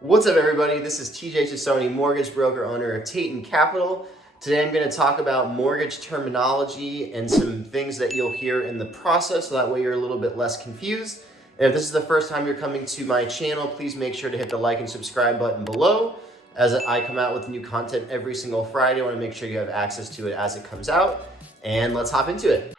What's up, everybody? This is TJ Tassone, mortgage broker, owner of Tassone Capital. Today I'm going to talk about mortgage terminology and some things that you'll hear in the process, so that way you're a little bit less confused. And if this is the first time you're coming to my channel, please make sure to hit the like and subscribe button below. As I come out with new content every single Friday, I want to make sure you have access to it as it comes out. And let's hop into it.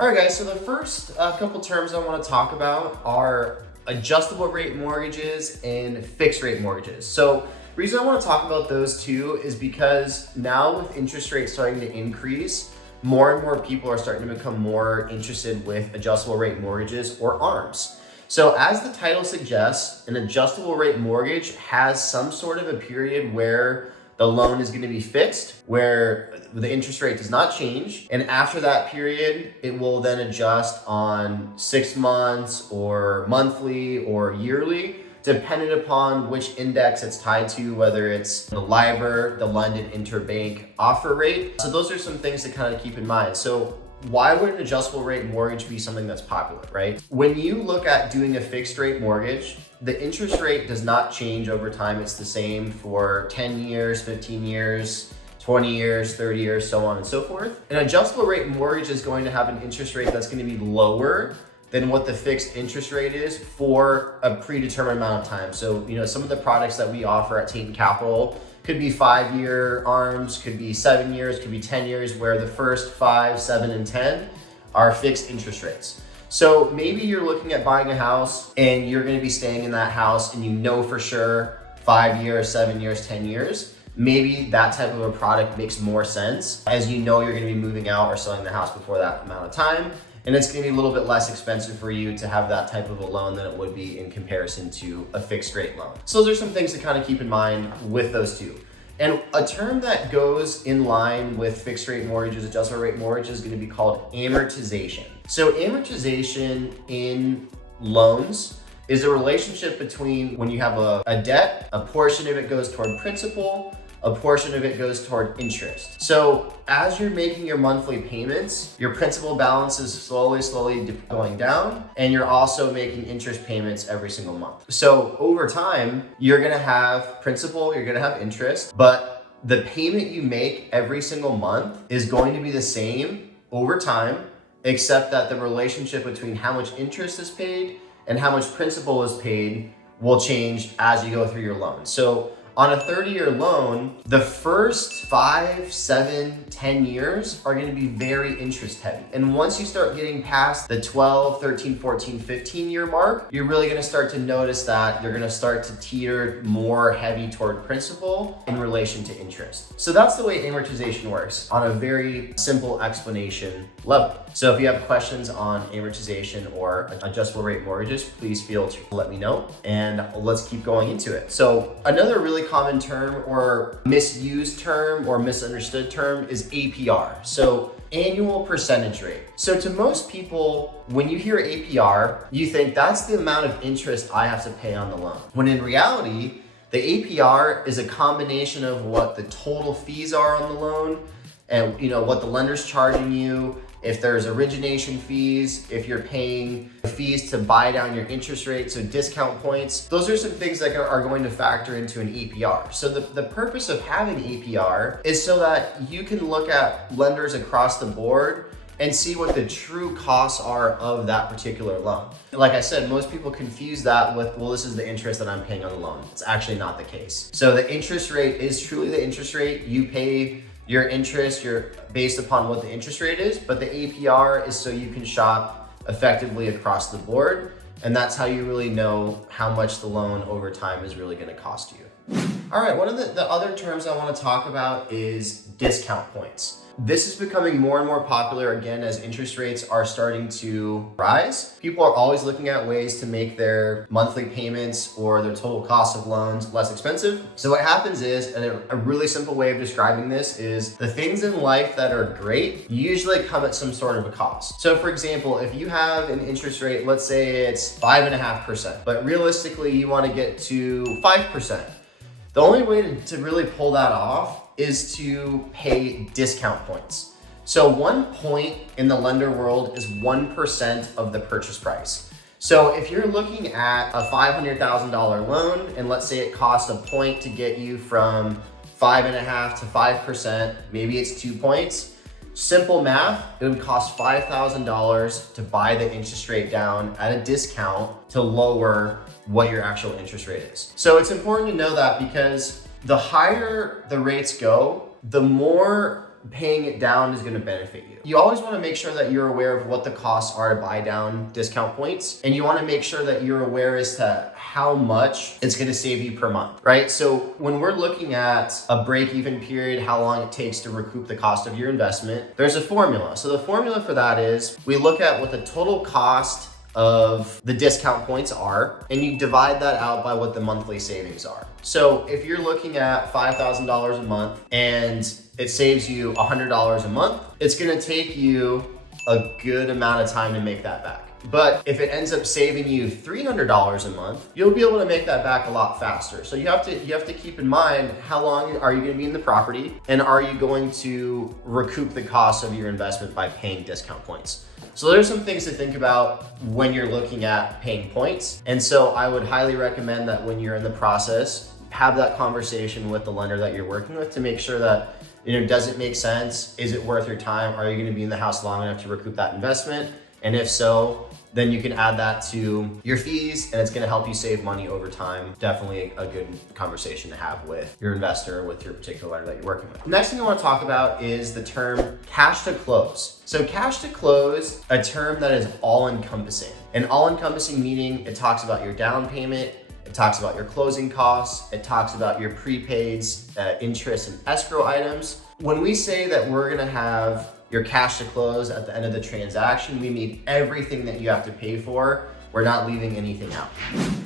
All right, guys, so the first couple terms I want to talk about are adjustable rate mortgages and fixed rate mortgages. So the reason I want to talk about those two is because now with interest rates starting to increase, more and more people are starting to become more interested with adjustable rate mortgages or ARMs. So as the title suggests, an adjustable rate mortgage has some sort of a period where the loan is going to be fixed, where the interest rate does not change. And after that period, it will then adjust on 6 months or monthly or yearly, depending upon which index it's tied to, whether it's the LIBOR, the London Interbank Offer Rate. So those are some things to kind of keep in mind. So why would an adjustable rate mortgage be something that's popular, right? When you look at doing a fixed rate mortgage, the interest rate does not change over time. It's the same for 10 years, 15 years, 20 years, 30 years, so on and so forth. An adjustable rate mortgage is going to have an interest rate that's going to be lower than what the fixed interest rate is for a predetermined amount of time. So, some of the products that we offer at Tassone Capital could be 5-year ARMs, could be 7 years, could be 10 years, where the first 5, 7, and 10 are fixed interest rates. So maybe you're looking at buying a house and you're going to be staying in that house and you know for sure 5 years, 7 years, 10 years. Maybe that type of a product makes more sense, as you know you're going to be moving out or selling the house before that amount of time. And it's going to be a little bit less expensive for you to have that type of a loan than it would be in comparison to a fixed rate loan. So those are some things to kind of keep in mind with those two. And a term that goes in line with fixed rate mortgages, adjustable rate mortgages, is going to be called amortization. So amortization in loans is a relationship between when you have a debt, a portion of it goes toward principal, a portion of it goes toward interest. So as you're making your monthly payments, your principal balance is slowly going down, and you're also making interest payments every single month. So over time, you're gonna have principal, you're gonna have interest, but the payment you make every single month is going to be the same over time, except that the relationship between how much interest is paid and how much principal is paid will change as you go through your loan. So on a 30-year loan, the first 5, 7, 10 years are gonna be very interest heavy. And once you start getting past the 12, 13, 14, 15-year mark, you're really gonna start to notice that you're gonna start to teeter more heavy toward principal in relation to interest. So that's the way amortization works on a very simple explanation level. So if you have questions on amortization or adjustable rate mortgages, please feel to let me know, and let's keep going into it. So another really common term or misused term or misunderstood term is APR. So annual percentage rate. So to most people, when you hear APR, you think that's the amount of interest I have to pay on the loan. When in reality, the APR is a combination of what the total fees are on the loan and what the lender's charging you, if there's origination fees, if you're paying fees to buy down your interest rate, so discount points. Those are some things that are going to factor into an APR. So the purpose of having APR is so that you can look at lenders across the board and see what the true costs are of that particular loan. Like I said, most people confuse that with, well, this is the interest that I'm paying on the loan. It's actually not the case. So the interest rate is truly the interest rate. You pay your interest, you're based upon what the interest rate is, but the APR is so you can shop effectively across the board. And that's how you really know how much the loan over time is really gonna cost you. All right, one of the other terms I want to talk about is discount points. This is becoming more and more popular again as interest rates are starting to rise. People are always looking at ways to make their monthly payments or their total cost of loans less expensive. So what happens is, and a really simple way of describing this is the things in life that are great usually come at some sort of a cost. So for example, if you have an interest rate, let's say it's 5.5%, but realistically you want to get to 5%. The only way to really pull that off is to pay discount points. So 1 point in the lender world is 1% of the purchase price. So if you're looking at a $500,000 loan, and let's say it costs a point to get you from 5.5 to 5%, maybe it's 2 points. Simple math, it would cost $5,000 to buy the interest rate down at a discount to lower what your actual interest rate is. So it's important to know that because the higher the rates go, the more paying it down is going to benefit you. You always want to make sure that you're aware of what the costs are to buy down discount points. And you want to make sure that you're aware as to how much it's going to save you per month, right? So when we're looking at a break-even period, how long it takes to recoup the cost of your investment, there's a formula. So the formula for that is we look at what the total cost of the discount points are, and you divide that out by what the monthly savings are. So if you're looking at $5,000 a month and it saves you $100 a month, it's gonna take you a good amount of time to make that back. But if it ends up saving you $300 a month, you'll be able to make that back a lot faster. So you have to keep in mind, how long are you gonna be in the property, and are you going to recoup the cost of your investment by paying discount points? So there's some things to think about when you're looking at paying points. And so I would highly recommend that when you're in the process, have that conversation with the lender that you're working with to make sure that, does it make sense? Is it worth your time? Are you gonna be in the house long enough to recoup that investment? And if so, then you can add that to your fees, and it's gonna help you save money over time. Definitely a good conversation to have with your investor, with your particular lender that you're working with. The next thing I wanna talk about is the term cash to close. So cash to close, a term that is all-encompassing. And all-encompassing meaning it talks about your down payment, it talks about your closing costs, it talks about your prepaids, interest and escrow items. When we say that we're gonna have your cash to close at the end of the transaction, we mean everything that you have to pay for. We're not leaving anything out.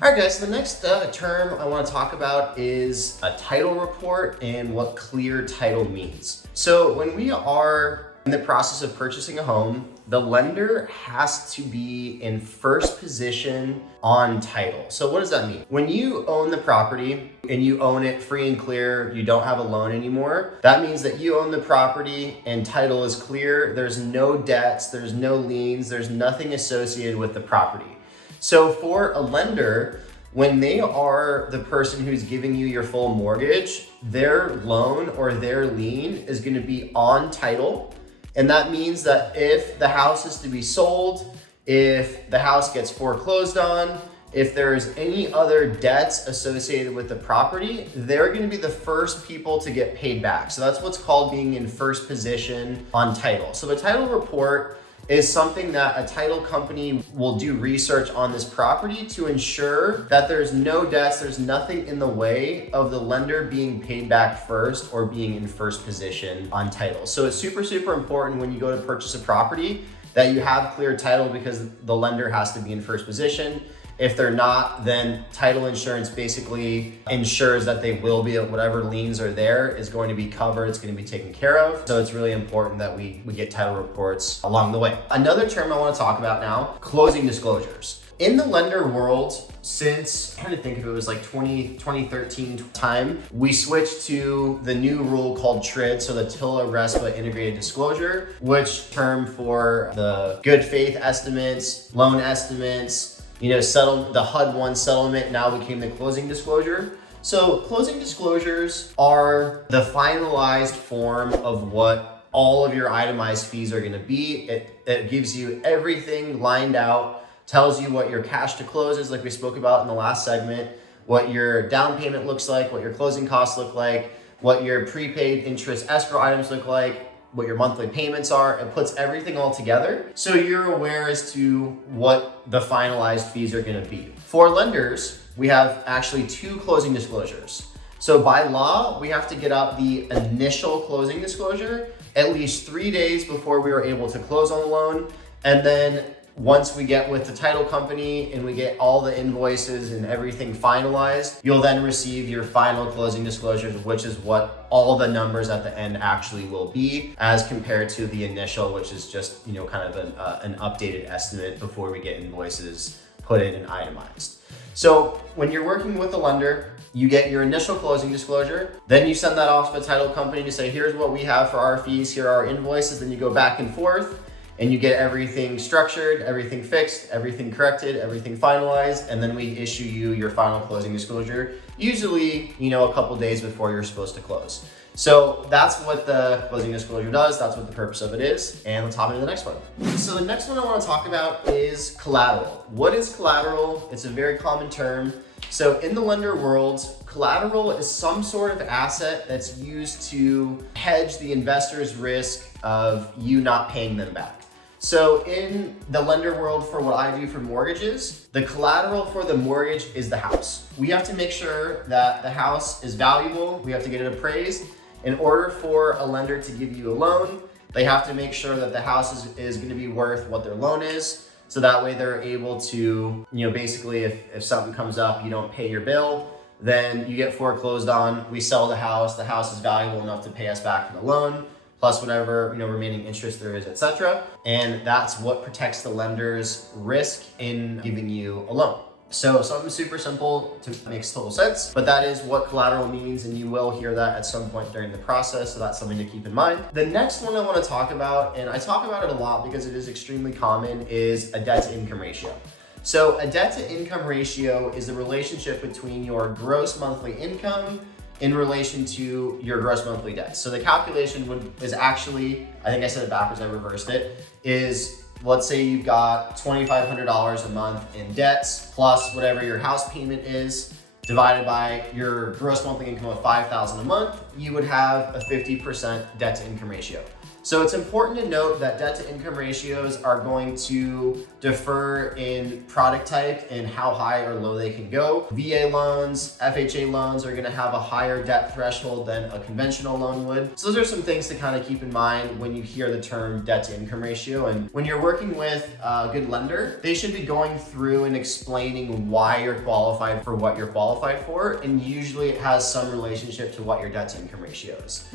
All right, guys, the next term I want to talk about is a title report and what clear title means. So when we are in the process of purchasing a home, the lender has to be in first position on title. So what does that mean? When you own the property and you own it free and clear, you don't have a loan anymore, that means that you own the property and title is clear. There's no debts, there's no liens, there's nothing associated with the property. So for a lender, when they are the person who's giving you your full mortgage, their loan or their lien is going to be on title. And that means that if the house is to be sold, if the house gets foreclosed on, if there's any other debts associated with the property, they're gonna be the first people to get paid back. So that's what's called being in first position on title. So the title report is something that a title company will do research on this property to ensure that there's no debts, there's nothing in the way of the lender being paid back first or being in first position on title. So it's super, super important when you go to purchase a property that you have clear title, because the lender has to be in first position. If they're not, then title insurance basically ensures that they will be, whatever liens are there is going to be covered, it's going to be taken care of. So it's really important that we get title reports along the way. Another term I want to talk about now, closing disclosures. In the lender world, since, I'm trying to think if it was like 2013 time, we switched to the new rule called TRID, so the TILA RESPA integrated disclosure, which term for the good faith estimates, loan estimates, the HUD-1 settlement now became the closing disclosure. So closing disclosures are the finalized form of what all of your itemized fees are gonna be. It gives you everything lined out, tells you what your cash to close is, like we spoke about in the last segment, what your down payment looks like, what your closing costs look like, what your prepaid interest escrow items look like, what your monthly payments are. It puts everything all together so you're aware as to what the finalized fees are going to be. For lenders, we have actually two closing disclosures. So by law, we have to get out the initial closing disclosure at least 3 days before we are able to close on the loan. And then once we get with the title company and we get all the invoices and everything finalized, you'll then receive your final closing disclosures, which is what all the numbers at the end actually will be, as compared to the initial, which is just, kind of an updated estimate before we get invoices put in and itemized. So when you're working with a lender, you get your initial closing disclosure, then you send that off to the title company to say, here's what we have for our fees, here are our invoices, then you go back and forth and you get everything structured, everything fixed, everything corrected, everything finalized, and then we issue you your final closing disclosure, usually, a couple days before you're supposed to close. So that's what the closing disclosure does. That's what the purpose of it is. And let's hop into the next one. So the next one I want to talk about is collateral. What is collateral? It's a very common term. So in the lender world, collateral is some sort of asset that's used to hedge the investor's risk of you not paying them back. So in the lender world, for what I do for mortgages, the collateral for the mortgage is the house. We have to make sure that the house is valuable. We have to get it appraised. In order for a lender to give you a loan, they have to make sure that the house is going to be worth what their loan is. So that way they're able to, basically if something comes up, you don't pay your bill, then you get foreclosed on. We sell the house is valuable enough to pay us back for the loan, plus whatever remaining interest there is, etc. And that's what protects the lender's risk in giving you a loan. So something super simple makes total sense, but that is what collateral means, and you will hear that at some point during the process, so that's something to keep in mind. The next one I want to talk about, and I talk about it a lot because it is extremely common, is a debt to income ratio. So a debt to income ratio is the relationship between your gross monthly income in relation to your gross monthly debt. So the calculation is actually, I think I said it backwards, I reversed it, is let's say you've got $2,500 a month in debts plus whatever your house payment is divided by your gross monthly income of $5,000 a month, you would have a 50% debt to income ratio. So it's important to note that debt to income ratios are going to differ in product type and how high or low they can go. VA loans, FHA loans are gonna have a higher debt threshold than a conventional loan would. So those are some things to kind of keep in mind when you hear the term debt to income ratio. And when you're working with a good lender, they should be going through and explaining why you're qualified for what you're qualified for. And usually it has some relationship to what your debt to income ratio is.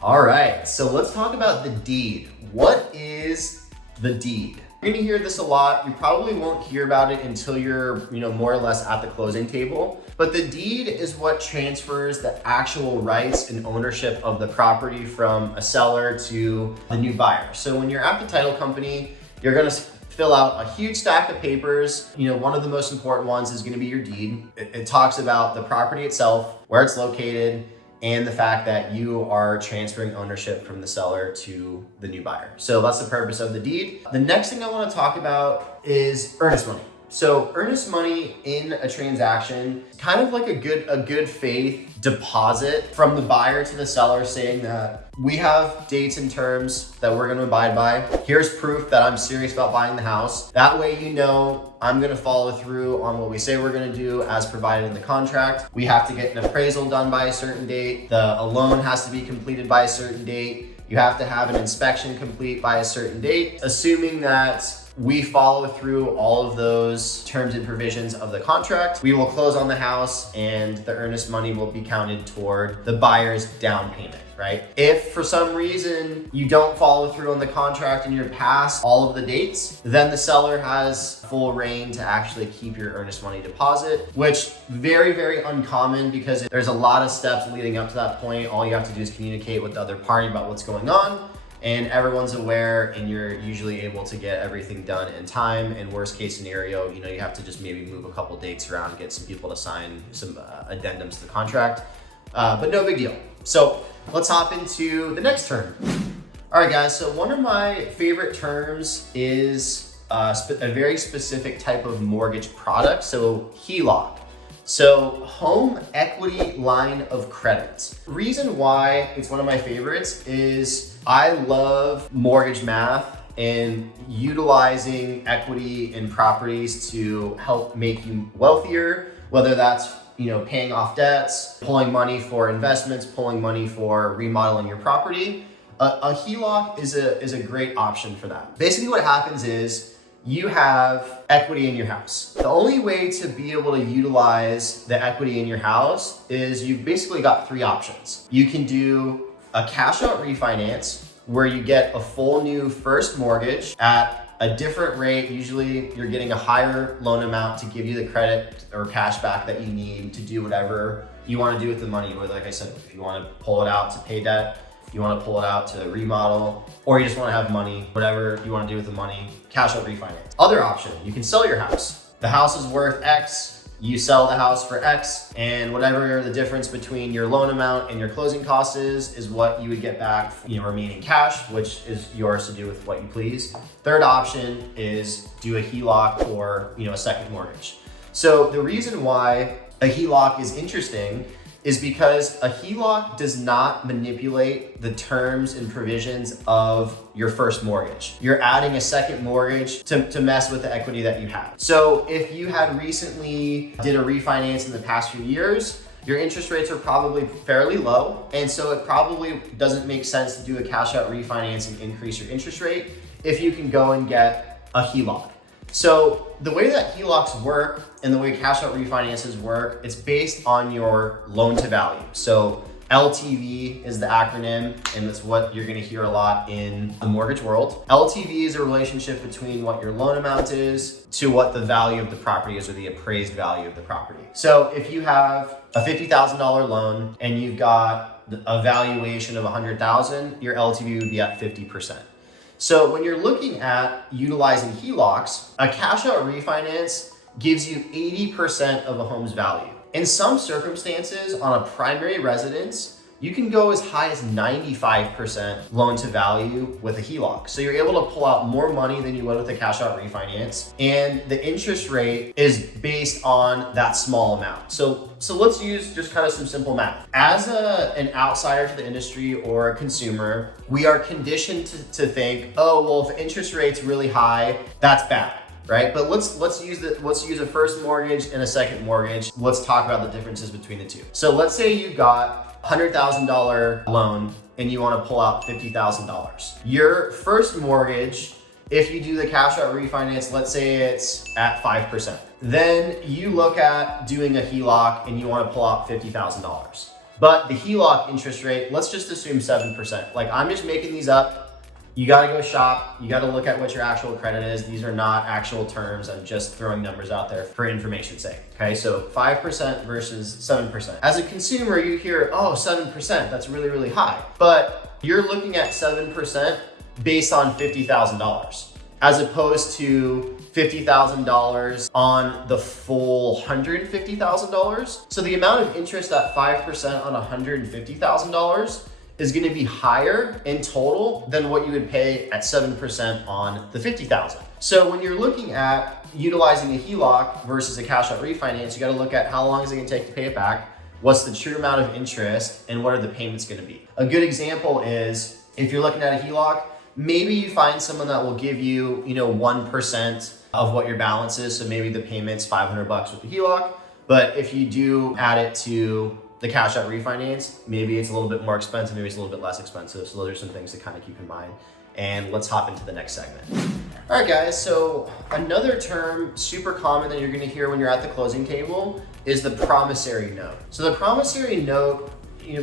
All right, so let's talk about the deed. What is the deed? You're gonna hear this a lot. You probably won't hear about it until you're, more or less at the closing table. But the deed is what transfers the actual rights and ownership of the property from a seller to the new buyer. So when you're at the title company, you're gonna fill out a huge stack of papers. One of the most important ones is gonna be your deed. It talks about the property itself, where it's located, and the fact that you are transferring ownership from the seller to the new buyer. So that's the purpose of the deed. The next thing I want to talk about is earnest money. So earnest money in a transaction, kind of like a good faith deposit from the buyer to the seller saying that we have dates and terms that we're going to abide by. Here's proof that I'm serious about buying the house. That way I'm going to follow through on what we say we're going to do as provided in the contract. We have to get an appraisal done by a certain date. A loan has to be completed by a certain date. You have to have an inspection complete by a certain date. Assuming that we follow through all of those terms and provisions of the contract, we will close on the house and the earnest money will be counted toward the buyer's down payment, right? If for some reason you don't follow through on the contract and you're past all of the dates, then the seller has full reign to actually keep your earnest money deposit, which very, very uncommon because there's a lot of steps leading up to that point. All you have to do is communicate with the other party about what's going on, and everyone's aware, and you're usually able to get everything done in time. In worst case scenario, you have to just maybe move a couple dates around, get some people to sign some addendums to the contract, but no big deal. So let's hop into the next term. All right, guys, so one of my favorite terms is a very specific type of mortgage product, so Heloc. So home equity line of credit. Reason why it's one of my favorites is I love mortgage math and utilizing equity in properties to help make you wealthier, whether that's paying off debts, pulling money for investments, pulling money for remodeling your property, a HELOC is a great option for that. Basically what happens is you have equity in your house. The only way to be able to utilize the equity in your house is you've basically got three options. You can do a cash out refinance where you get a full new first mortgage at a different rate. Usually you're getting a higher loan amount to give you the credit or cash back that you need to do whatever you want to do with the money. Or like I said, if you want to pull it out to pay debt, you want to pull it out to remodel, or you just want to have money, whatever you want to do with the money, cash out refinance. Other option, you can sell your house. The house is worth X, you sell the house for X, and whatever the difference between your loan amount and your closing costs is what you would get back, remaining cash, which is yours to do with what you please. Third option is do a HELOC or a second mortgage. So the reason why a HELOC is interesting is because a HELOC does not manipulate the terms and provisions of your first mortgage. You're adding a second mortgage to mess with the equity that you have. So if you had recently did a refinance in the past few years, your interest rates are probably fairly low. And so it probably doesn't make sense to do a cash out refinance and increase your interest rate if you can go and get a HELOC. So the way that HELOCs work and the way cash out refinances work, it's based on your loan to value. So LTV is the acronym, and that's what you're gonna hear a lot in the mortgage world. LTV is a relationship between what your loan amount is to what the value of the property is, or the appraised value of the property. So if you have a $50,000 loan and you've got a valuation of $100,000, your LTV would be at 50%. So when you're looking at utilizing HELOCs, a cash out refinance gives you 80% of a home's value. In some circumstances, on a primary residence, you can go as high as 95% loan to value with a HELOC. So you're able to pull out more money than you would with a cash out refinance. And the interest rate is based on that small amount. So let's use just kind of some simple math. As an outsider to the industry or a consumer, we are conditioned to think, oh, well, if interest rate's really high, that's bad. Right? But let's use a first mortgage and a second mortgage. Let's talk about the differences between the two. So let's say you got $100,000 loan and you want to pull out $50,000. Your first mortgage, if you do the cash out refinance, let's say it's at 5%. Then you look at doing a HELOC and you want to pull out $50,000. But the HELOC interest rate, let's just assume 7%. Like, I'm just making these up. You gotta go shop. You gotta look at what your actual credit is. These are not actual terms. I'm just throwing numbers out there for information's sake. Okay, so 5% versus 7%. As a consumer, you hear, oh, 7%, that's really, really high. But you're looking at 7% based on $50,000, as opposed to $50,000 on the full $150,000. So the amount of interest at 5% on $150,000 is going to be higher in total than what you would pay at 7% on the $50,000. So when you're looking at utilizing a HELOC versus a cash out refinance, you got to look at how long is it going to take to pay it back, what's the true amount of interest, and what are the payments going to be. A good example is if you're looking at a HELOC, maybe you find someone that will give you, 1% of what your balance is. So maybe the payment's $500 with the HELOC, but if you do add it to the cash out refinance, maybe it's a little bit more expensive, maybe it's a little bit less expensive. So those are some things to kind of keep in mind. And let's hop into the next segment. All right, guys, so another term super common that you're gonna hear when you're at the closing table is the promissory note. So the promissory note,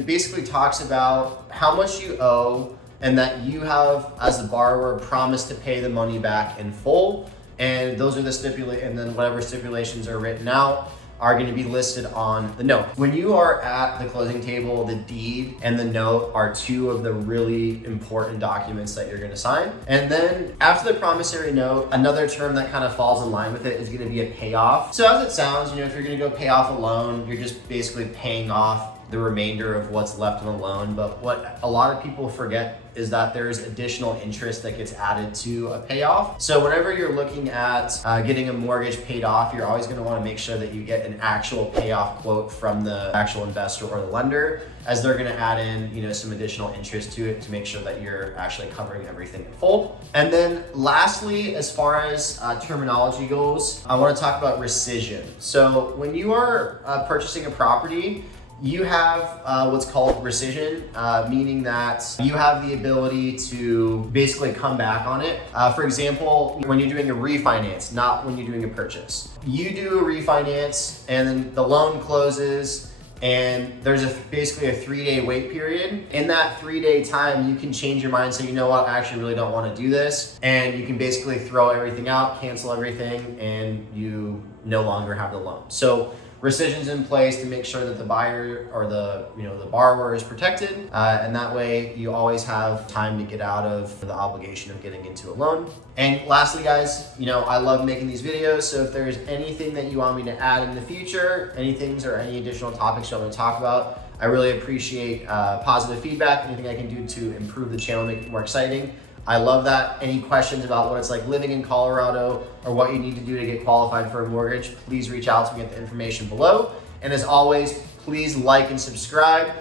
basically talks about how much you owe and that you have, as the borrower, promised to pay the money back in full. And those are and then whatever stipulations are written out are going to be listed on the note. When you are at the closing table, the deed and the note are two of the really important documents that you're going to sign. And then after the promissory note, another term that kind of falls in line with it is going to be a payoff. So as it sounds, if you're going to go pay off a loan, you're just basically paying off the remainder of what's left on the loan. But what a lot of people forget is that there's additional interest that gets added to a payoff. So whenever you're looking at getting a mortgage paid off, you're always going to want to make sure that you get an actual payoff quote from the actual investor or the lender, as they're going to add in, you know, some additional interest to it to make sure that you're actually covering everything in full. And then lastly, as far as terminology goes, I want to talk about rescission. So when you are purchasing a property, you have what's called rescission, meaning that you have the ability to basically come back on it. For example, when you're doing a refinance, not when you're doing a purchase. You do a refinance and then the loan closes and there's basically a 3-day wait period. In that 3-day time, you can change your mind, say, you know what, I actually really don't want to do this. And you can basically throw everything out, cancel everything, and you no longer have the loan. So rescission's in place to make sure that the buyer or the borrower is protected, and that way you always have time to get out of the obligation of getting into a loan. And lastly, guys, I love making these videos, so if there's anything that you want me to add in the future, any additional topics you want me to talk about, I really appreciate positive feedback, anything I can do to improve the channel, make it more exciting. I love that. Any questions about what it's like living in Colorado or what you need to do to get qualified for a mortgage, please reach out to me at the information below. And as always, please like and subscribe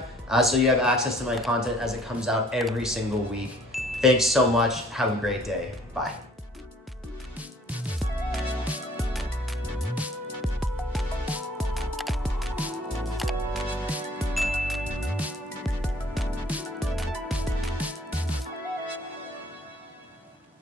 so you have access to my content as it comes out every single week. Thanks so much. Have a great day. Bye.